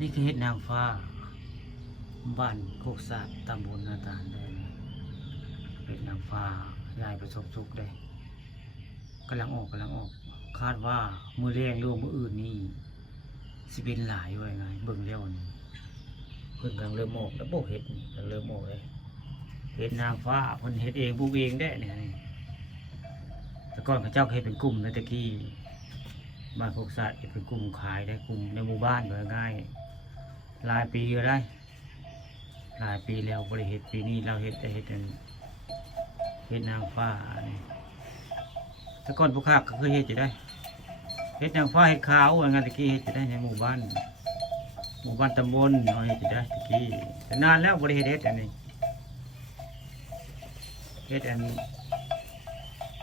นี่คือเฮ็ดนางฟ้าบ้านโคกสะอาดตำบลนาตาลได้เฮ็ดนางฟ้ายายประสบสุขได้กำลังออกคาดว่ามือแรงหรือว่ามืออื่นนี่สิเป็นหลายว่าไงเบิ่งแล้วนี่เพิ่นกำลังเริ่มออกแล้วบ่เฮ็ดนี่กำลังเริ่มออกเลยเฮ็ดนางฟ้าเพิ่นเฮ็ดเองปลูกเองได้เนี่ยนี่แต่ก่อนเขาเจ้าเฮ็ดเป็นกลุ่มนะตะกี้บ้านโคกสะอาดเฮ็ดเป็นกลุ่มขายได้กลุ่มในหมู่บ้านว่าง่ายหลายปีก็ได้หลายปีแล้วบริเฮ็ดปีนี้เราเฮ็ดแต่เฮ็ดอันเฮ็ดนางฟ้านี่แต่ก่อนผู้ค้าก็เคยเฮ็ดอยู่ได้เฮ็ดนางฟ้าเฮ็ดขาวว่างั้นตะกี้เฮ็ดอยู่ได้ในหมู่บ้านตำบลเนาะเฮ็ดอยู่ได้ตะกี้แต่นานแล้วบริเฮ็ดอันนี้เฮ็ดอัน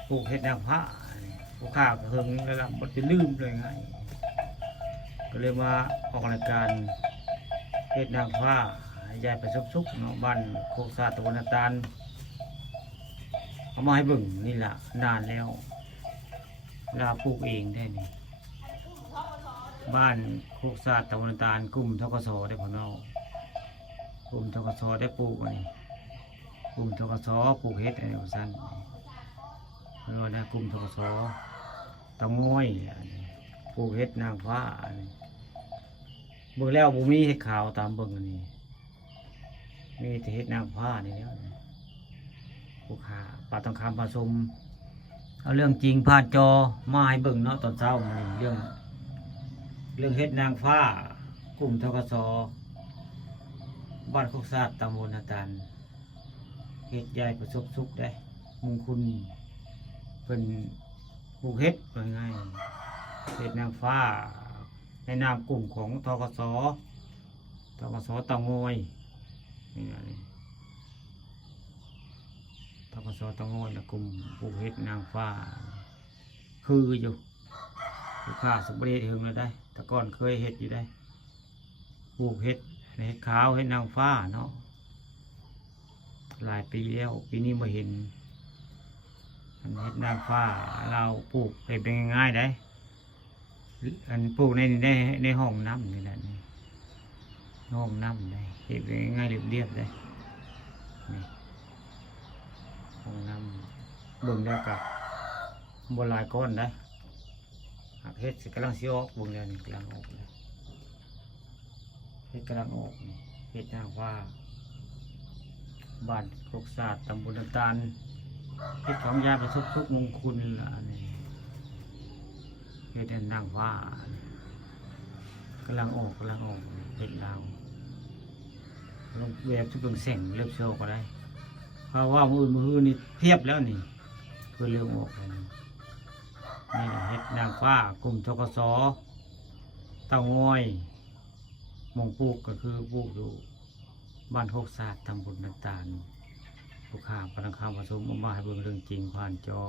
ปลูกเฮ็ดนางฟ้านี่ผู้ค้าก็เฮิงแล้วล่ะบ่ได้ลืมเลยไงก็เลยมาออกรายการเฮ็ดนางฟ้ายายประสบสุขเนาะบ้านโคกสะอาดตำบลนาตาลเอามาให้เบิ่งนี่ล่ะนานแล้วลาปลูกเองได้นี่บ้านโคกสะอาดตำบลนาตาลกลุ่มธกสได้พ่อน้องกลุ่มธกสได้ปลูกอันนี้กลุ่มธกสปลูกเฮ็ดอันนี้ว่าซั่นเพิ่นว่านะกลุ่มธกสเตาง้อยอันนี้ปลูกเฮ็ดนางฟ้าอันนี้เบิ่งแล้วบ่มีเฮ็ดขาวตามเบิ่งอันนี้มีแต่เฮ็ดนางฟ้านี่แล้วผู้ค้าปลาทองคำผสมเอาเรื่องจริงผ่านจอมาให้เบิ่งเนาะตอนเช้ามานี่เรื่องเฮ็ดนางฟ้ากลุ่มธกสบ้านโคกสะอาดตำบลนาตาลเฮ็ดใหญ่ประสบสุขได้มงคุณเพิ่นปลูกเฮ็ดว่าง่ายเฮ็ดนางฟ้าในนามกลุ่มของธกสเตางอยนี่อันนี้ธกสเตางอยนะกลุ่มปลูกเฮ็ดนางฟ้าคืออยู่ผู้ค้าสุบเรศเฮงแล้วได้แต่ก่อนเคยเฮ็ดอยู่ได้ปลูกเฮ็ดขาวเฮ็ดนางฟ้าเนาะหลายปีแล้วปีนี้มาเห็นอันเฮ็ดนางฟ้าเราปลูกเป็นง่ายๆได้อันปลูกในห้องน้ำนี่แหละนี่ห้องน้ำได้เฮ็ดง่ายๆเรียบๆได้นี่ห้องน้ำเบิ่งแล้วกับบัวลายก้อนได้หากเฮ็ดสิกำลังสิออกเบิ่งแล้วนี่กำลังออกเลยเฮ็ดกำลังออกนี่เฮ็ดนางฟ้าบ้านโคกสะอาดตำบลนาตาลเฮ็ดของยาประสบทุกมงคลล่ะนี่เฮ็ดนางฟ้ากำลังออกเฮ็ดลาวลงแบบทุกเบิ่งแสงเริ่มโชว์ก็ได้เพราะว่ามือนี่เทียบแล้วนี่เพื่อเริ่มออกแล้วนี่เฮ็ดนางฟ้ากลุ่มธกสเตางอยหม่องปลูกก็คือปลูกอยู่บ้านโคกสะอาดตำบลนาตาลผู้ค้าปลาทองคำผสมออกมาให้เบิ่งเรื่องจริงผ่านจอ